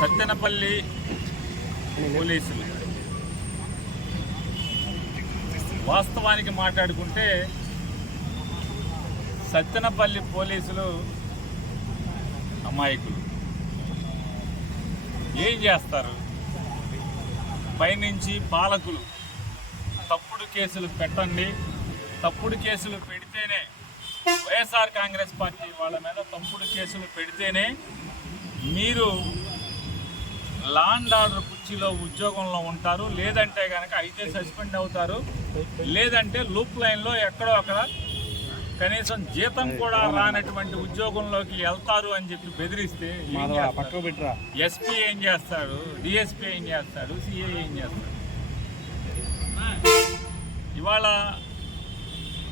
సత్తెనపల్లి పోలీసులు వాస్తవానికి మాట్లాడుకుంటే సత్తెనపల్లి పోలీసులు అమాయకులు. ఏం చేస్తారు? పైనుంచి పాలకులు తప్పుడు కేసులు పెట్టండి, తప్పుడు కేసులు పెడితేనే వైఎస్ఆర్ కాంగ్రెస్ పార్టీ వాళ్ళ మీద తప్పుడు కేసులు పెడితేనే మీరు లా అండ్ ఆర్డర్ కుర్చీలో ఉద్యోగంలో ఉంటారు, లేదంటే కనుక అయితే సస్పెండ్ అవుతారు, లేదంటే లూప్ లైన్లో ఎక్కడో అక్కడ కనీసం జీతం కూడా రానటువంటి ఉద్యోగంలోకి వెళ్తారు అని చెప్పి బెదిరిస్తే ఎస్పీ ఏం చేస్తాడు, డిఎస్పీ ఏం చేస్తాడు, సిఐ ఏం చేస్తాడు? ఇవాళ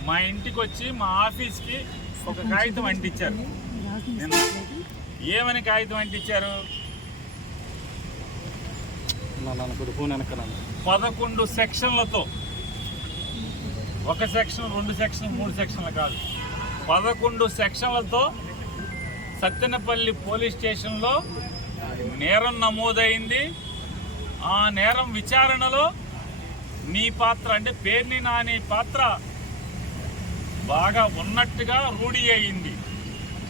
మా ఇంటికి వచ్చి మా ఆఫీస్కి ఒక కాగితం అంటించారు. ఏమని కాగితం అంటించారు? 11 సెక్షన్లతో, ఒక సెక్షన్ 2 సెక్షన్ 3 సెక్షన్లు కాదు, 11 సెక్షన్లతో సత్తెనపల్లి పోలీస్ స్టేషన్లో నేరం నమోదైంది. ఆ నేరం విచారణలో నీ పాత్ర అంటే పేర్ని నాని పాత్ర బాగా ఉన్నట్టుగా రూఢి అయింది.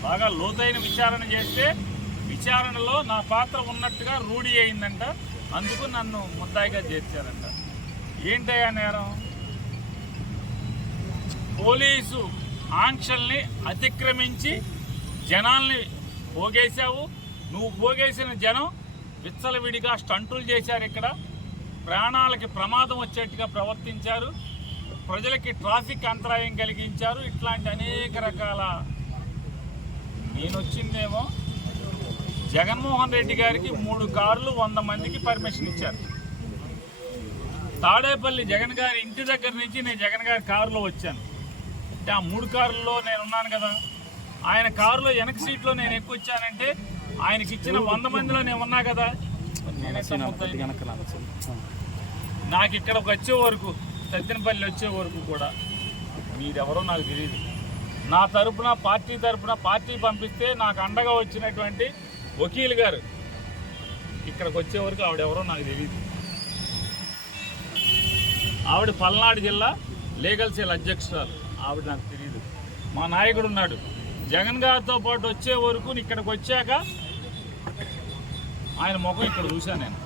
బాగా లోతైన విచారణ చేస్తే విచారణలో నా పాత్ర ఉన్నట్టుగా రూఢి అయిందంట. అందుకు నన్ను ముద్దాయిగా చేర్చారంట. ఏంటయ్యా నేరం? పోలీసు ఆంక్షల్ని అతిక్రమించి జనాల్ని పోగేశావు. నువ్వు పోగేసిన జనం విచ్చలవిడిగా స్టంటులు చేశారు. ఇక్కడ ప్రాణాలకి ప్రమాదం వచ్చేట్టుగా ప్రవర్తించారు, ప్రజలకి ట్రాఫిక్ అంతరాయం కలిగించారు. ఇట్లాంటి అనేక రకాల. నేను వచ్చిందేమో జగన్మోహన్ రెడ్డి గారికి 3 కార్లు 100 మందికి పర్మిషన్ ఇచ్చారు. తాడేపల్లి జగన్ గారి ఇంటి దగ్గర నుంచి నేను జగన్ గారి కారులో వచ్చాను. అంటే ఆ 3 కార్లలో నేను ఉన్నాను కదా. ఆయన కారులో వెనక సీట్లో నేను ఎక్కువ వచ్చానంటే ఆయనకి ఇచ్చిన 100 మందిలో నేను ఉన్నా కదా. నాకు ఇక్కడికి వచ్చే వరకు, సత్తెనపల్లి వచ్చే వరకు కూడా మీరెవరో నాకు తెలియదు. నా తరపున పార్టీ పంపిస్తే నాకు అండగా వచ్చినటువంటి వకీల్ గారు ఇక్కడికి వచ్చే వరకు ఆవిడెవరో నాకు తెలియదు. ఆవిడ పల్నాడు జిల్లా లీగల్ సెల్ అధ్యక్షురాలు, ఆవిడ నాకు తెలియదు. మా నాయకుడు ఉన్నాడు. జగన్ గారితో పాటు వచ్చే వరకు ఇక్కడికి వచ్చాక ఆయన ముఖం ఇక్కడ చూశాను నేను.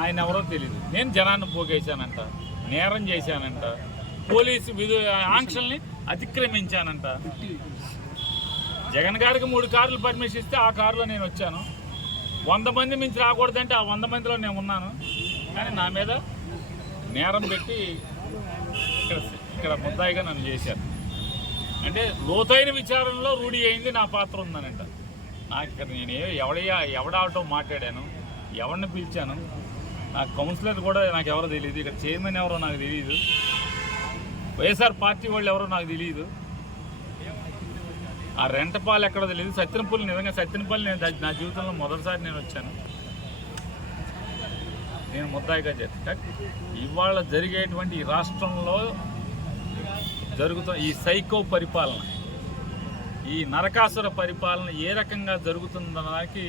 ఆయన ఎవరో తెలియదు. నేను జనాన్ని పోగేశానంట, నేరం చేశానంట, పోలీసు ఆంక్షల్ని అతిక్రమించానంట. జగన్ గారికి 3 కార్లు పర్మిషన్ ఇస్తే ఆ కారులో నేను వచ్చాను. 100 మంది మించి రాకూడదంటే ఆ 100 మందిలో నేను ఉన్నాను. కానీ నా మీద నేరం పెట్టి ఇక్కడ ముద్దాయిగా నన్ను చేశారు. అంటే లోతైన విచారణలో రూఢి అయింది నా పాత్ర ఉందనంట. నాకు ఇక్కడ నేను ఎవడాటో మాట్లాడాను, ఎవరిని పిలిచాను, నాకు కౌన్సిలర్ కూడా నాకు ఎవరో తెలియదు, ఇక్కడ చైర్మన్ ఎవరో నాకు తెలియదు, వైఎస్ఆర్ పార్టీ వాళ్ళు ఎవరో నాకు తెలియదు, ఆ రెంటపాలు ఎక్కడో తెలియదు. సత్తెనపల్లి, నిజంగా సత్తెనపల్లి నేను నా జీవితంలో మొదటిసారి నేను వచ్చాను. నేను ముద్దాయిగా చేస్తాను. ఇవాళ జరిగేటువంటి ఈ రాష్ట్రంలో జరుగుతున్న ఈ సైకో పరిపాలన, ఈ నరకాసుర పరిపాలన ఏ రకంగా జరుగుతుందనడానికి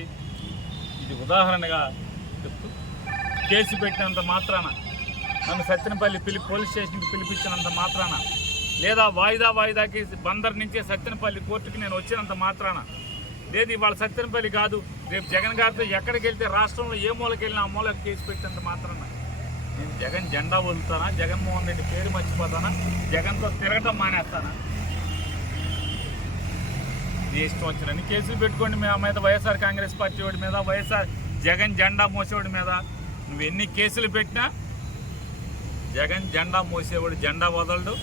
ఇది ఉదాహరణగా చెప్తూ, కేసు పెట్టినంత మాత్రాన, నన్ను సత్తెనపల్లి పోలీస్ స్టేషన్కి పిలిపించినంత మాత్రాన, లేదా వాయిదాకి బందర్ నుంచి సత్తెనపల్లి కోర్టుకి నేను వచ్చినంత మాత్రాన, లేదు ఇవాళ సత్తెనపల్లి కాదు రేపు జగన్ గారితో ఎక్కడికి వెళ్తే రాష్ట్రంలో ఏ మూలకి వెళ్ళినా ఆ మూలకి కేసు పెట్టినంత మాత్రాన నేను జగన్ జెండా వదులుతానా, జగన్మోహన్ రెడ్డి పేరు మర్చిపోతానా, జగన్తో తిరగటం మానేస్తానా? నీ ఇష్టం వచ్చినని కేసులు పెట్టుకోండి. మా మీద వైఎస్ఆర్ కాంగ్రెస్ పార్టీ వాడి మీద, వైఎస్ఆర్ జగన్ జెండా మోసేవాడి మీద నువ్వు ఎన్ని కేసులు పెట్టినా జగన్ జెండా మోసేవాడు జెండా వదలడు.